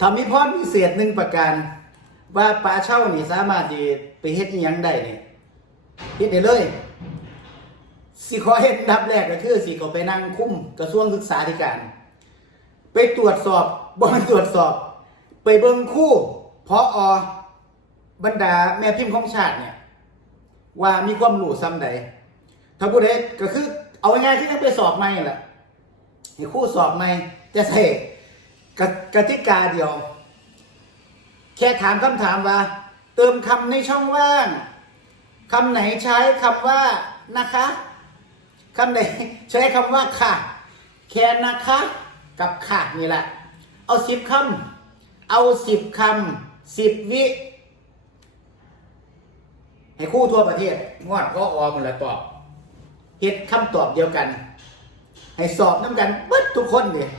ทำมีพรพิเศษหนึ่งประการ ว่าปลาเช่านี่สามารถที่ไปเฮ็ดอิหยังได้นี่เฮ็ดได้เลย สิขอเฮ็ดนดับแรกก็คือสิเขาไปนั่งคุ้มกระทรวงศึกษาธิการ ไปตรวจสอบบ่ตรวจสอบ ไปเบิ่งคู่พออบรรดาแม่พิมพ์ของชาติเนี่ย ว่ามีความรู้ซ้ำใดถ้าผู้ใดก็คือ เอาง่ายๆที่ต้องไปสอบใหม่แหละให้คู่สอบใหม่จะใส่ก ติกติกาเดียว แค่ถามคำถามว่า เติมคำในช่องว่างคำไหนใช้คำว่านะคะคำไหนใช้คำว่าค่ะ แค่นะคะกับค่ะนี่แหละ เอาสิบคำเอาสิบคำสิบวิ ให้คู่ทั่วประเทศ งอดก็ออมนละตอบเฮ็ดคำตอบเดียวกัน ให้สอบน้ำกันเบิดทุกคนเนี่ย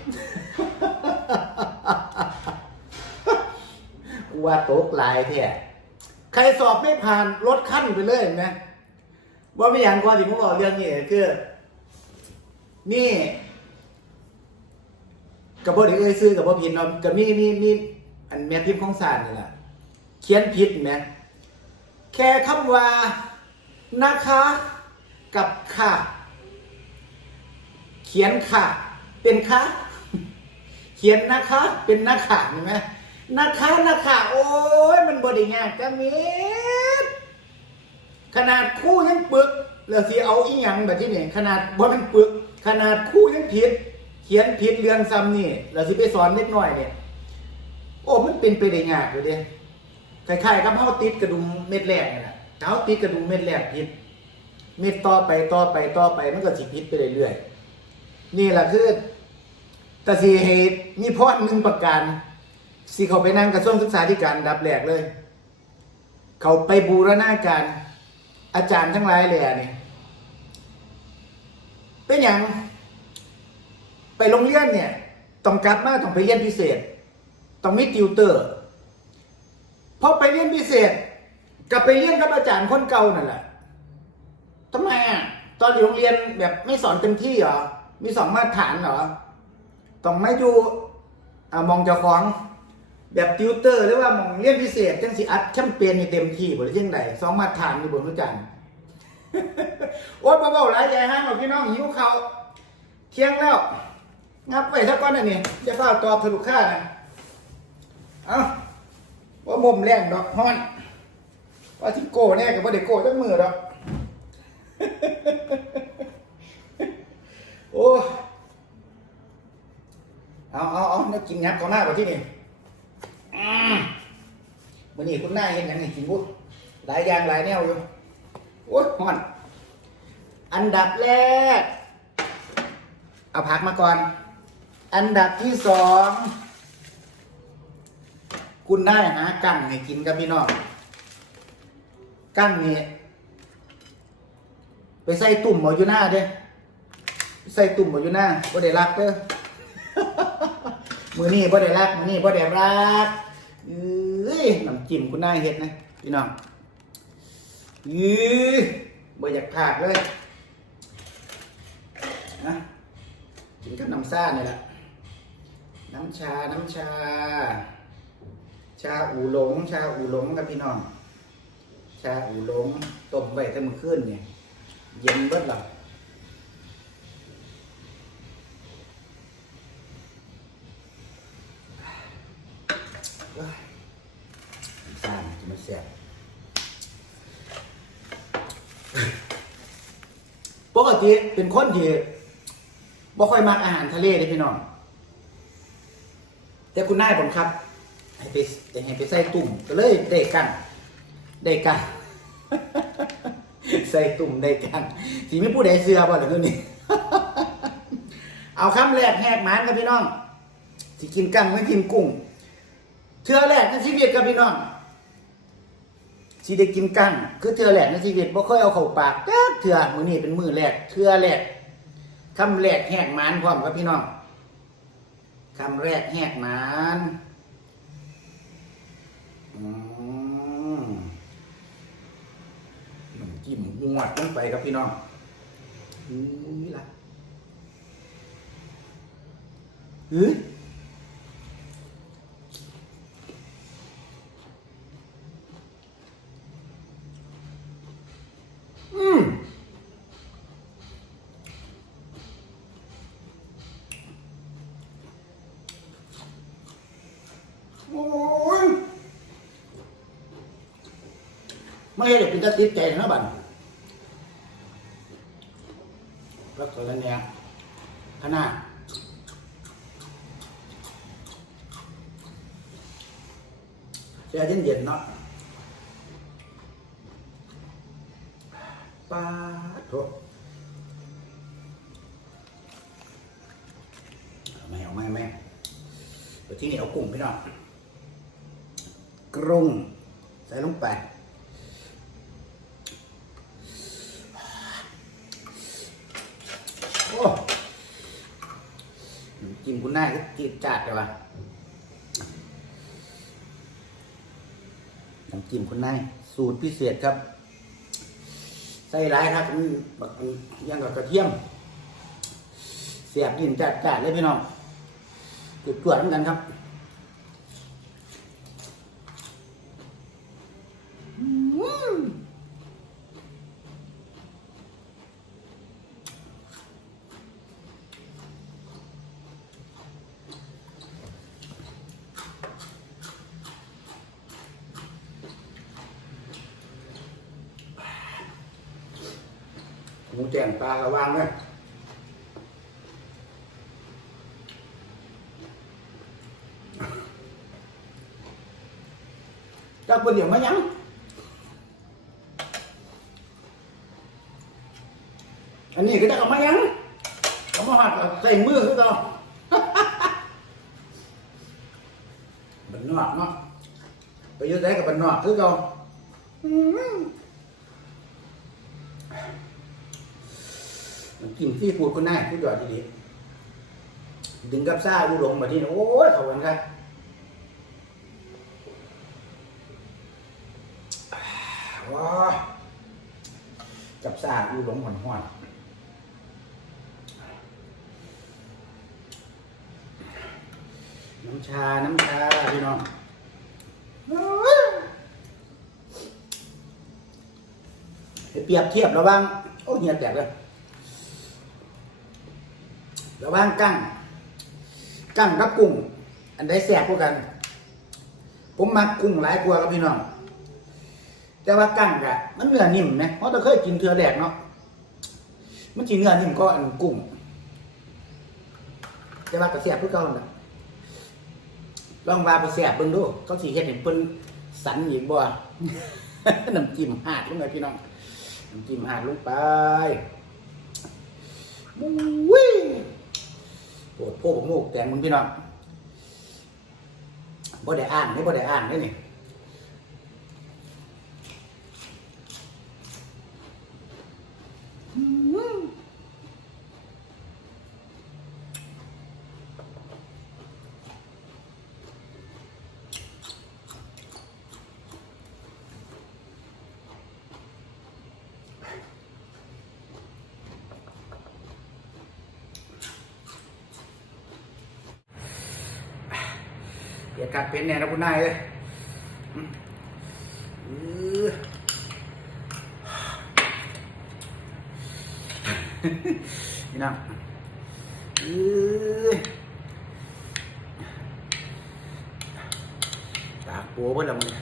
กูว่าโต๊ะลายแท้ใครสอบไม่ผ่านลดขั้นไปเลยนไหมว่าไม่อย่างก่อนที่ผมบอกเรื่องนี้คือ นี่กับพ่อเด็กเอ้ยซื้อกับพ่อพินเนาะกับมีมีมีอันแม่พิมพ์ของสารนี่แหละเขียนผิดไหมแค่คำว่านะคะ กับค่ะ เขียนค่ะ เป็นค่ะ เขียนนะคะเป็นนะคะเห็นไหมนะคะนะคะโอ้ยมันบไดีงานจังมิดขนาดคู่ยังปึกแล้วสิเอาอีหยังแบบที่นี่ขนาดบ่มันปึก ขนาดคู่ยังผิด เขียนผิดเรื่องซ้ำนี่แล้วสิไปสอนเล็กน้อยเนี่ย โอ้มันเป็นไปได้ยากเลยเด้คล้ายๆกับเฮาติดกระดุมเม็ดแรกนี่แหละเฮาติดกระดุมเม็ดแรกผิด เม็ดต่อไปต่อไปต่อไปมันก็สิผิดไปเรื่อยๆนี่แหละคือ แต่สิให้มีพรหนึ่งประการสิเขาไปนั่งกระทรวงศึกษาธิการดับแรกเลย เขาไปบูรณาการ อาจารย์ทั้งหลายแหล่นี่เป็นอย่างไปโรงเรียนเนี่ยต้องกลับมาต้องไปเรียนพิเศษ ต้องมีติวเตอร์พอไปเรียนพิเศษกับไปเรียนกับอาจารย์คนเก่านั่นแหละทำไมอะตอนอยู่โรงเรียนแบบไม่สอนเต็มที่เหรอมีสองมาตรฐานเหรอ ต้องไม่อยู่มองเจ้าของแบบติวเตอร์หรือว่ามองเรียนพิเศษจังสิอัดแคมเปญนี่เต็มที่บ่ได้ยังไงสองมาตรฐานอยู่บนรู้จักโอ๊ยเบาๆหลายใจห้างหรอกพี่น้องหิวเขาวเที่ยงแล้วงับไปสักก้อนอันนี้จะเฝ้าตอบสรุปค่านะเอ้าว่ามุมแรงดอกฮอน ว่าที่โก้แน่กับว่าเด็กโก้จังมือดอกโอ้ เอาเอาเอาแล้วกินงับเขาหน้าป่ะที่นี่อืมวันนี้คุณหน้าเห็นหยังไงกินบุ๊หลายอย่างหลายแนวอยู่โอ้ยฮอน อันดับแรก เอาพักมาก่อน อันดับที่สองคุณได้หากั้งให้กินกับพี่น้องกั้งนี่ไปใส่ตุ่มหมอยู่หน้าเด้ใส่ตุ่มหมอยู่หน้าบ่ได้รักเด้อ มือนี่บ่ได้รักมือนี่บ่ได้รักเอ้ยน้ำจิ้มคุณนายเฮ็ดนะพี่น้องยื้อบ่อยากพลาดเลยนะกินกับน้ำซ่านี่แหละน้ำชา น้ำชา ชาอูหลง ชาอูหลงครับพี่น้อง ชาอูหลงต้มไว้แต่มื้อคืนเนี่ยเย็นเบิดหรอ สร้างจะมาแซ่บปกติเป็นคนที่บ่ค่อยมักอาหารทะเลเลยพี่น้อง แต่คุณนายผมครับ ให้ไปให้ไปใส่ตุ่มก็เลยได้กัน ได้กัน ใส่ตุ่มได้กันสีไม่พูดใดเสือบ่หรือเรื่องนี้เอาคำแรกแหกหมานครับพี่น้องสิกินกั้งไม่กินกุ้ง เทือแรกในชีวิตครับพี่น้องสิได้กินกั้งคือเทือแรกในชีวิตบ่เคยเอาเข้าปากแป๊บเทือมื้อนี้เป็นมื้อแรกเทือแรกคำแรกแหกหมานพร้อมครับพี่น้องคำแรกแหกหมานอืมน้ำจิ้มงวดลงไปครับพี่น้องนี่ล่ะหือ โอ้ย ไม่ใช่เด็กเป็นตาติดใจนะบันรักษาเนี่ยขนาดแช่เย็นๆเนาะป้าดโถไม่เอาไม่ไม่ที่นี่เอากุ้งพี่น้องกรุงใส่ลงไป อ้น้ำจิ้มคุณนายก็จีดจัดเลยวะน้ำจิ้มคุณนายสูตรพิเศษครับ ใส่ร้ายครับบักยังกับกระเทียม เสียบกินจัดจัดเลยพี่น้องจุดตรวจเหมือนกันครับอืม หมู แจ่งปลากระวางเลยเจ้าคนเดียวมายังอันนี้ก็จะเอามายังเอามาหัดใส่มือคือเราบันนอกเนาะไปอยืดได้กับบันนอกคือเราอืม น้ำจิ้มซีฟู้ดก็น่าพูดยอดดีๆดึงกับซ่าดูลงมาที่นี่โอ้ยเขากันครับว้ากับซ่าดูลงหอนหอนน้ำชา น้ำชา พี่น้องเปรียบเทียบระหว่างโอ้เหียแตกเลย ระหว่างกั้งกั้งกับกุ้ง อันใดแสบกว่ากัน ผมมักกุ้งหลายกว่าครับพี่น้อง แต่ว่ากั้งกะมันเนื้อนิ่มไหมเพราะเราเคยกินเทือแรกเนาะมันจีเนื้อนิ่มก็อันกุ้ง แต่ว่ากระแสบเพื่อเก่าน่ะลองว่าไปแสบเบิ่งดูเขาสีเฮ็ดเห็นเพิ่นสันอีกบ่น้ำจิ้มหาดลงไปพี่น้องน้ำจิ้มหาดลงไปมุ้ย ปวดโพกมูกแตงมึงพี่น้องบ่ได้อ่านไม่บ่ได้อ่านได้นี่ อย่ากัดเป็นแน่นะคุณนายเลยนี่นะตากปัวเบิ่แล้วมึงเนี่ย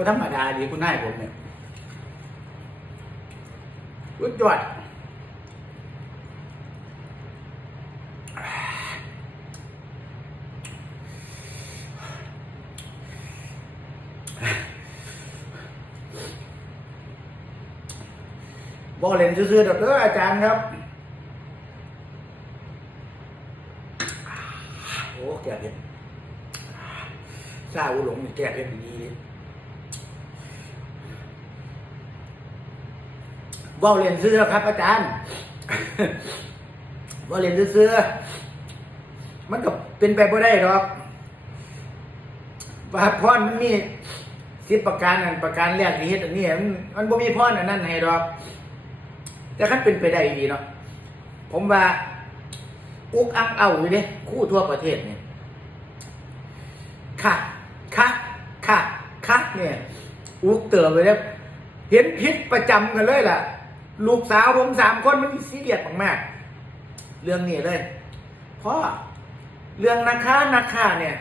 ว่าธรรมดาดีคุณนายผมเนี่ยรุดยอดบอเล่นซื่อๆดอกเด้ออาจารย์ครับ โอ้แก่เผ็ดซาอุหลงนี่แก่เผ็ดดีเลยเว่าเรียนซื้อครับ อาจารย์ว่าเรียนซื้อมันก็เป็นไปบ่ได้หรอกว่าพรมันมีสิบประการนั่นประการแรกที่เฮ็ดอันนี้มันมันบ่มีพรอันนั้นให้หรอก แต่คันเป็นไปได้ดีเนาะผมว่า อุกอังเอาอยู่เด้คู่ทั่วประเทศเนี่ยค่ะค่ะค่ะค่ะเนี่ย อุกเตือไปแล้วเห็นพิษประจำกันเลยล่ะ ลูกสาวผมสามคนมันซีเรียสมากๆเรื่องนี้เลยพ่อเรื่องนาคานาคาเนี่ย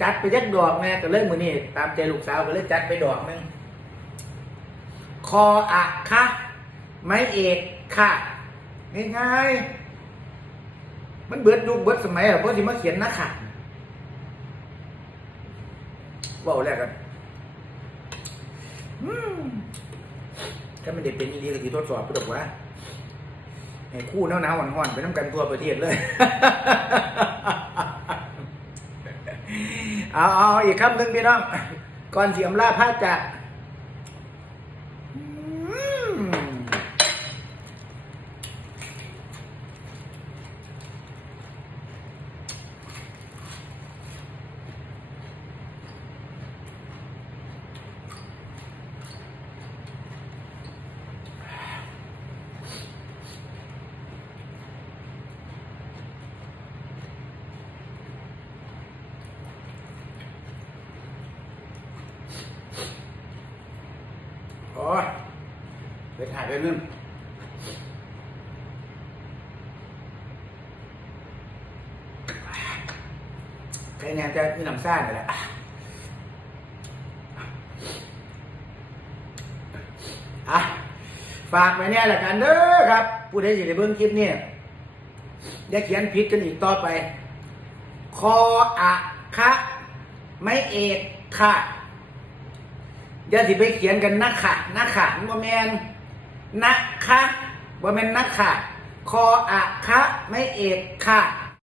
จัดไปยักดอกแม่ก็เลยมือนี่ตามใจลูกสาวก็เลยจัดไปดอกนึงคออะคะไม้เอกค่ะง่ายๆมันเบิดยุคเบิดสมัยอะเพราะที่มาเขียนนาคาบอกแล้วกันอืม ถ้ามันได้เป็นอีหลีก็ที่ทดสอบไปดอกว่าให้คู่หนาวๆห่อนๆไปน้ำกันทั่วประเทศเลยเอาเอาอีกคำหนึ่งพี่น้องก่อนเสียมลาพระจากอืมโอ้ย ไปถ่นึงใครแนนจะมีน้ำซ่าเนี่ยแหละอะฝากไว้เนี่ยแหละกันเด้อครับ ผู้ใดสิได้เบิ่งคลิปนี้อย่าเขียนผิดกันอีกต่อไป คออะคะไม่เอกค่ะอย่าสิไปเขียนกันนักค่ะนักค่ะมันบ่แมน นะคะบ่แม่นนะคะคออะคะไม่เอกค่ะ